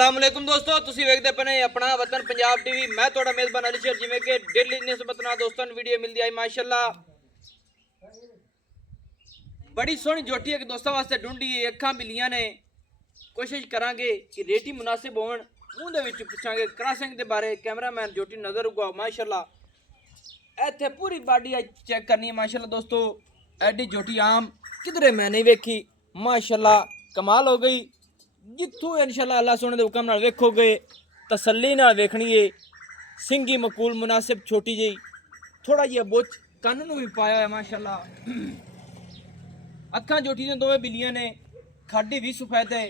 अस्सलामुअलैकुम दोस्तों, ਤੁਸੀਂ ਵੇਖਦੇ ਪਏ ਆਪਣਾ ਵਤਨ ਪੰਜਾਬ ਟੀਵੀ। ਮੈਂ ਤੁਹਾਡਾ ਮੇਜ਼ਬਾਨ ਅਲੀ ਸ਼ੇਰ। ਜਿਵੇਂ ਕਿ ਡੇਲੀ ਨਿਸਬਤ ਨਾਲ ਦੋਸਤਾਂ ਨੂੰ ਵੀਡੀਓ ਮਿਲਦੀ ਆਈ ਮਾਸ਼ਾਅੱਲਾ ਬੜੀ ਸੋਹਣੀ ਜੋਟੀ ਇੱਕ ਦੋਸਤਾਂ ਵਾਸਤੇ ਢੂੰਢੀ ਹੈ। ਅੱਖਾਂ ਬਿੱਲੀਆਂ ਨੇ। ਕੋਸ਼ਿਸ਼ ਕਰਾਂਗੇ ਕਿ ਰੇਟੀ ਮੁਨਾਸਿਬ ਹੋਣ। ਮੂੰਹ ਦੇ ਵਿੱਚ ਪੁੱਛਾਂਗੇ ਕ੍ਰਾਸਿੰਗ ਦੇ ਬਾਰੇ। ਕੈਮਰਾਮੈਨ ਜੋਟੀ ਨਜ਼ਰ ਉਗਾਓ ਮਾਸ਼ਾਅੱਲਾ। ਇੱਥੇ ਪੂਰੀ ਬਾਡੀ ਚੈੱਕ ਕਰਨੀ ਹੈ ਮਾਸ਼ਾਅੱਲਾ ਦੋਸਤੋ। ਐਡੀ ਜੋਟੀ ਆਮ ਕਿਧਰੇ ਮੈਂ ਨਹੀਂ ਵੇਖੀ माशाल्लाह। कमाल हो गई। जितों इंशाल्लाह अल्लाह सोने के हुक्म नाल वेखोगे तसल्ली नाल वेखनी है। सिंगी मकूल मुनासिब छोटी जी थोड़ा जिहा बुच कन्न नूं भी पाया है माशाल्लाह। अखां जोटी दे दोवें बिल्लियां ने। खाडी भी सफेद है।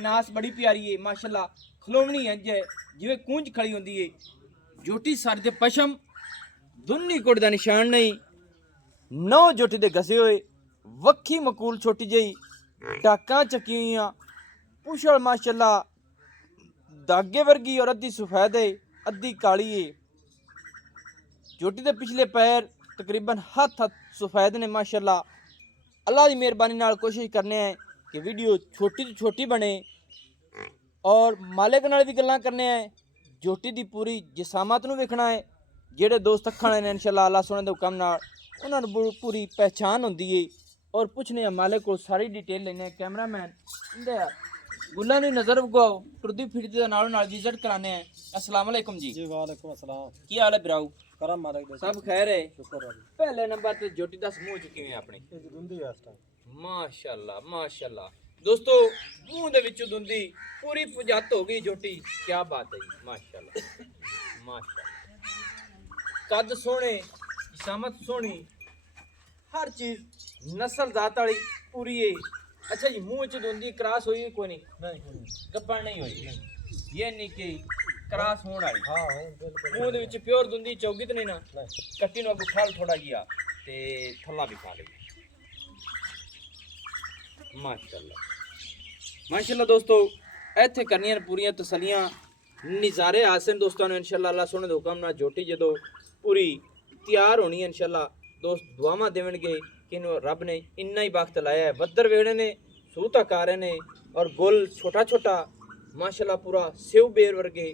नास बड़ी प्यारी है माशाल्लाह। खलोवनी इंज है जिवें कूंज खड़ी होंदी है। जोटी सारे ते पशम दुन्नी कुड़ दा निशान नहीं। नौ जोटी दे घसे होए वक्खी मकूल छोटी जी टाकां चकी हुई पुछल माशाल्लाह धागे वर्गी और अद्धी सफेद है अद्धी काली है। जोटी दे पिछले पैर तकरीबन हथ सफेद ने माशाल्लाह। अल्लाह की मेहरबानी नाल कोशिश करने हैं कि वीडियो छोटी तो छोटी बने और मालिक नाल भी गल्लां करने हैं। जोटी दी पूरी जिसामत नूं वेखना है। जेड़े दोस्त अखां ने इंशाल्लाह अल्लाह सोने दे हुक्म नाल उन्हां नूं पूरी पहचान होंदी है और पूछने मालिक को सारी डिटेल लेने। कैमरामैन गुल्ला ने नजर उगाओ टुरदी फिरदी नालों नाल विजिट कराने हैं। अस्सलाम वालेकुम जी। जी वालेकुम अस्सलाम। की हाल है बिराऊ? करम मालिक दे सब खैर है? शुक्र है। पहले नंबर ते जोटी दा समूह चुकी है अपनी ये दुंदी है इस टाइम माशाल्लाह माशाल्लाह दोस्तों। मुंह दे विचों दुंदी पूरी पुजत हो गई जोटी। क्या बात है जी माशाल्लाह माशाल्लाह। कद सोहने शामत सोहनी हर चीज नस्ल जात वाली पूरी है। अच्छा जी मुंह च दुंदी क्रॉस हुई कोई नहीं? गप्पा नहीं हुई। ये नहीं कि क्रॉस होने वाली। हां बिल्कुल मुंह दे विच प्योर दुंदी चौगी तो नहीं ना? कट्टी नु बुखाल थोड़ा जिया ते थल्ला भी खा गई माशाल्लाह माशाल्लाह दोस्तों। इत्थे करनियां पूरियां तसलियां नज़ारे हासिल दोस्तों ने इंशाल्लाह अल्लाह सोने दे हुक्म नाल जोटी जदों पूरी तैयार होनी है इंशाल्लाह दोस्त दुआवां देवणगे कि रब ने इन्ना ही वक्त लाया है। बदर वेड़े ने सूता कारे ने और गुल छोटा छोटा माशाल्लाह पूरा सेव बेर वर्गे।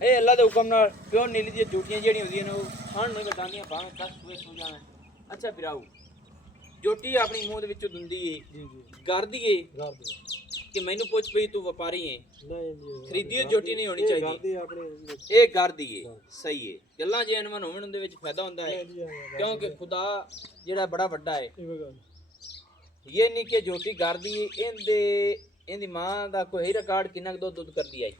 ए अल्लाह दे हुक्म नाल प्योर नीली दी जोटियां जेहड़ियां होंदियां ने ओह खाण नहीं घटांदियां भावें 10 सुए सो जाण। अच्छा बिराऊ जोटी अपनी मूंह दे विचों दुंदी है जी जी करदी है गार दे कि मैनू पुछ पई तू व्यापारी है नहीं खरीदी जोटी नहीं होनी चाहिए। गार दी अपने ਇਹ ਕਰ ਦਈਏ ਸਹੀ ਹੈ। ਗੱਲਾਂ ਜੇ ਅਨਮਨ ਹੋਣ ਉਹਦੇ ਵਿੱਚ ਫਾਇਦਾ ਹੁੰਦਾ ਹੈ ਕਿਉਂਕਿ ਖੁਦਾ ਜਿਹੜਾ ਬੜਾ ਵੱਡਾ ਹੈ। ਇਹ ਨਹੀਂ ਕਿ ਜੋਟੀ ਕਰਦੀ ਇਹਦੀ ਮਾਂ ਦਾ ਕੋਈ ਰਿਕਾਰਡ ਕਿੰਨਾ ਕੁ ਦੁੱਧ ਕਰਦੀ ਹੈ।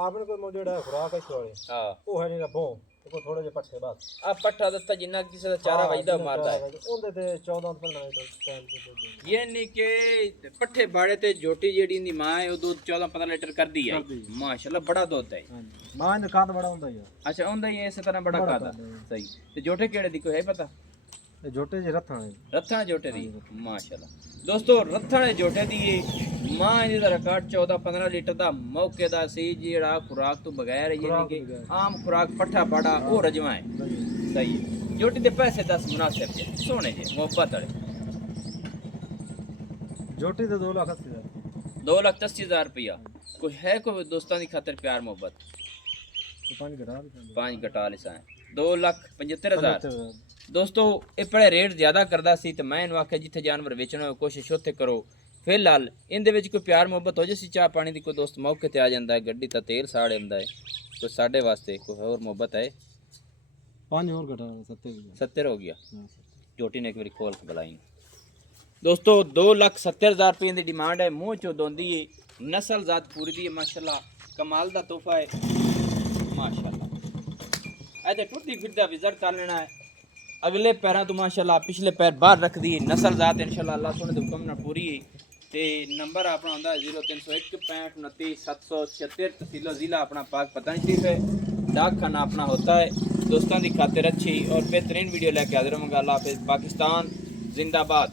आपने कोई मोजेड़ा खुराक है छोड़े ਹਾਂ ਉਹ ਹੈ ਨਹੀਂ ਰੱਬੋਂ ਕੋਈ ਥੋੜੇ ਜਿਹੇ ਪੱਠੇ ਬਸ ਆ ਪੱਠਾ ਦਿੱਤਾ ਜਿੰਨਾ ਕਿਸੇ ਦਾ ਚਾਰਾ ਵਜਦਾ ਉਹ ਮਾਰਦਾ ਹੈ। ਉਹਦੇ ਤੇ 14 15 ਲੀਟਰ ਟਾਈਮ ਤੇ ਦੁੱਧ ਇਹ ਨਹੀਂ ਕਿ ਪੱਠੇ ਬਾੜੇ ਤੇ ਜੋਟੀ ਜਿਹੜੀ ਦੀ ਮਾਂ ਹੈ ਉਹ ਦੁੱਧ 14-15 ਲੀਟਰ ਕਰਦੀ ਹੈ ਮਾਸ਼ਾਅੱਲਾ ਬੜਾ ਦੁੱਧ ਹੈ। ਹਾਂਜੀ ਮਾਂ ਦਾ ਕਾਦ ਬੜਾ ਹੁੰਦਾ ਯਾਰ। ਅੱਛਾ ਹੁੰਦਾ ਹੀ ਇਸੇ ਤਰ੍ਹਾਂ ਬੜਾ ਖਾਦਾ ਸਹੀ। ਤੇ ਜੋਟੇ ਕਿਹੜੇ ਦੀ ਕੋਈ ਹੈ ਪਤਾ? ਇਹ ਜੋਟੇ ਜਿਹੇ ਰੱਥਾਂ ਨੇ रत्थां जोटे दी माशाल्लाह दोस्तों। रत्थां जोटे दी मां दा रिकॉर्ड 14-15 लीटर दा मौके दा सी जेड़ा खुराक तो बगैर यानी कि आम खुराक पट्ठा पाड़ा ओ रजवा है सही है। जोटी दे पैसे 10 मुनासिब जे सोने जे मोहब्बत वाले जोटी ते 2,80,000 2,80,000 रुपया कोई है कोई दोस्तां दी खातिर प्यार मोहब्बत तो 5 घटा दी 5 घटा लिसा 2,75,000 दोस्तों। ये बड़े रेट ज़्यादा करता सी तो मैं इन्हूं आख्या जिथे जानवर बेचना हो कोशिश उत्थे करो। फिलहाल इहदे विच कोई प्यार मुहब्बत हो जासी चाह पानी दी कोई दोस्त मौके ते आ जांदा है गड्डी दा तेल साड़ आंदा है कोई साडे वास्ते कोई होर मुहब्बत है 5 और घटा 70 हो गया। जोटी ने एक बारी खोल के बुलाई दोस्तों 2,70,000 रुपये की डिमांड है। मूँह चो दोंदी है नस्ल जात पूरी दी है माशाल्लाह। कमाल दा तोहफा है माशाल्लाह। ऐसे टुटी फिरदा विजट कर लेना है। अगले पैरों तो माशाल्लाह पिछले पैर बाहर रख दी नस्ल जात इंशाल्लाह अल्लाह सोने दे हुक्म नाल पूरी है। ते नंबर अपना होंदा 0301 65 29 776 तहसील ज़िला अपना पाक पतानी शरीफ है। डाक खाना अपना होता है। दोस्तों की खातिर अच्छी और बेहतरीन वीडियो लेके हाजिर होंगे। अल्लाह हाफिज़। पाकिस्तान जिंदाबाद।